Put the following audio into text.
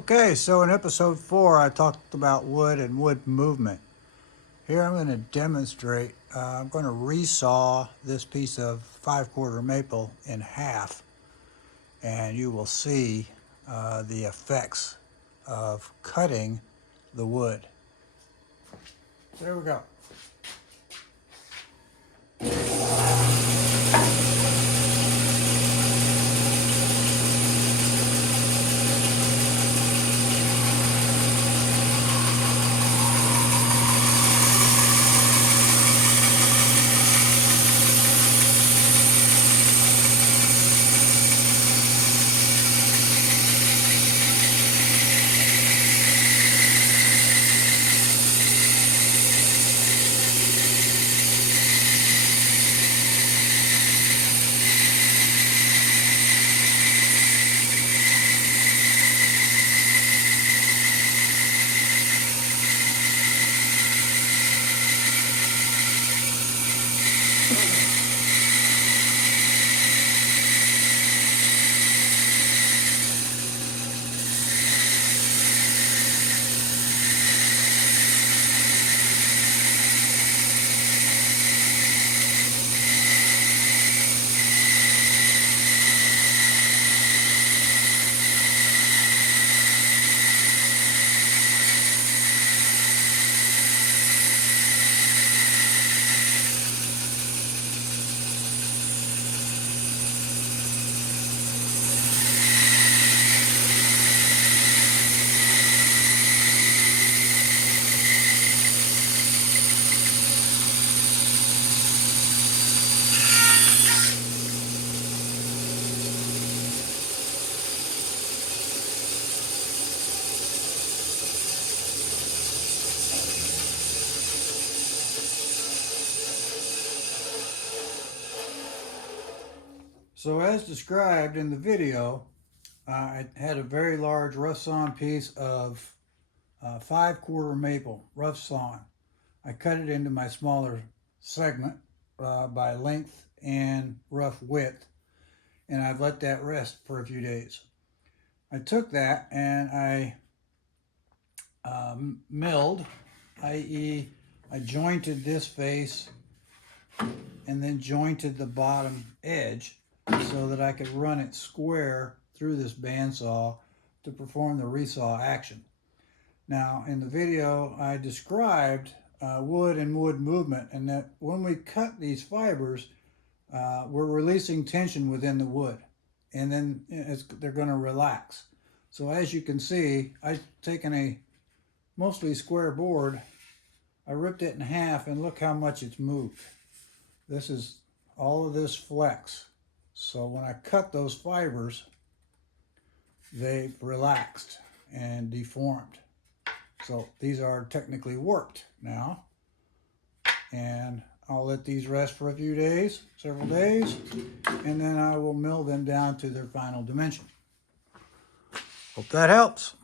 Okay, so in episode 4 I talked about wood and wood movement. Here I'm going to demonstrate. I'm going to resaw this piece of 5/4 maple in half, and you will see the effects of cutting the wood. There we go. So as described in the video, I had a very large rough sawn piece of 5/4 maple, rough sawn. I cut it into my smaller segment by length and rough width, and I've let that rest for a few days. I took that and I milled, i.e. I jointed this face and then jointed the bottom edge so that I could run it square through this bandsaw to perform the resaw action. Now, in the video, I described wood and wood movement, and that when we cut these fibers, we're releasing tension within the wood, and then they're going to relax. So as you can see, I've taken a mostly square board, I ripped it in half, and look how much it's moved. This is all of this flex. So when I cut those fibers, they relaxed and deformed. So these are technically worked now. And I'll let these rest for a few days, several days, and then I will mill them down to their final dimension. Hope that helps.